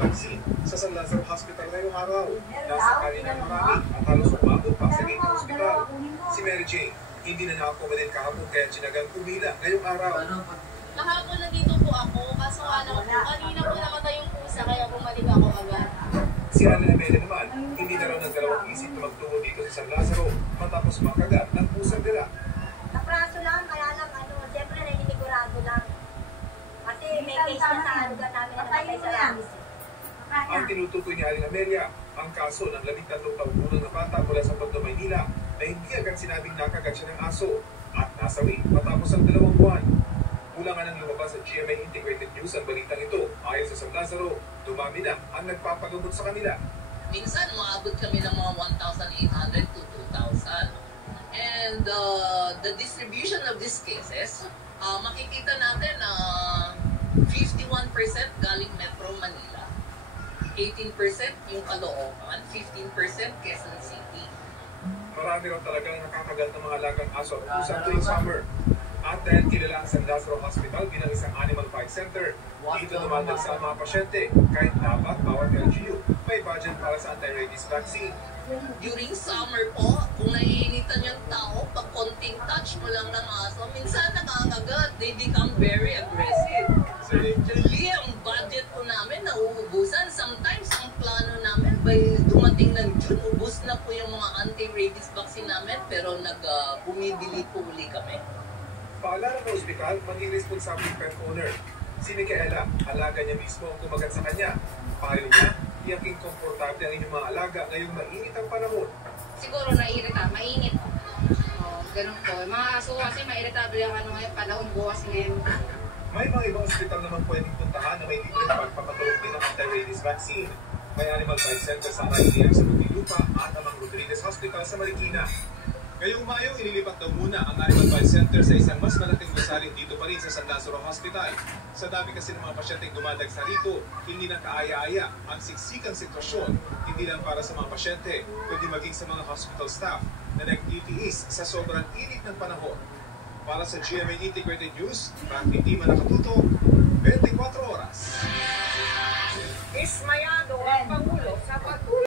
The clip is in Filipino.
vaccine sa San Lazaro Hospital ngayong araw. Nasa kanina marami at halos umabot pa sa gate ng hospital. Si Mary Jane, hindi na na-accommodate kahapon kaya sinagang pumila ngayong araw. Kahapon nandito po ako, kaso kanina po namatay yung pusa kaya bumalik ako agad. Si Ana Amelia naman, hindi na raw nagdalawang isip na magtungo dito sa San Lazaro matapos makagat ng pusang dila. Napraso lang, kaya lang, siyempre naninigurado lang. Kasi may case na sa lugar namin na namatay sa langis. Ang tinutukoy ni Aling Amelia, ang kaso ng 13 taong gulang na bata mula sa Tondo, Maynila na hindi agad sinabing nakagat siya ng aso at nasawi matapos ang 2 buwan. Mula nga nang lumabas sa GMA Integrated News ang balitang ito, ayon sa San Lazaro, dumami na ang nagpapagamot sa kanila. Minsan, maabot kami ng mga 1,800 to 2,000. And the distribution of these cases, makikita natin na 51% galing Metro Manila, 18% yung Caloocan, 15% Quezon City. Marami raw talagang nakakagat ng mga alagang aso at pusa tuwing summer. At dahil kilala ang San Lazaro Hospital bilang isang animal fight center, dito dumadagsa ang mga pasyente kahit dapat bawat LGU may budget para sa anti-rabies vaccine. During summer po, kung naiinitan yung tao, pag konting touch mo lang ng aso, minsan nakakagat, they become very aggressive. So literally, ang budget po namin nauubusan. Sometimes, ang plano namin, by dumating ng June, ubus na po yung mga anti-rabies vaccine namin, pero bumibili po uli kami. Paalala ng ospital, maging responsable pet owner. Si Micaela, alaga niya mismo ang kumagat sa kanya. Payo niya, iyaking komportable ang inyong mga alaga ngayong mainit ang panahon. Siguro naiirita, mainit. Ganun po. Mga aso kasi mairitable ang ngayon, panahon bukas ngayon. May mga ibang ospital naman pwedeng puntahan na may libreng pagpapatulog din ng anti-rabies vaccine. May Animal Fight Center sa Araylian sa Muntinlupa at Amang Rodriguez Hospital sa Marikina. Ngayong Mayo, inilipat daw muna ang Animal Fight Center sa isang mas malaking gusaling dito pa rin sa San Lazaro Hospital. Sa dami kasi ng mga pasyenteng dumadagsa rito, hindi na kaaya-aya ang siksikang sitwasyon, hindi lang para sa mga pasyente, kundi maging sa mga hospital staff na nagtitiis sa sobrang init ng panahon. Para sa GMA Integrated News, hindi man nakatuto, 24 oras. Ismayado ang Pangulo sa pagtulong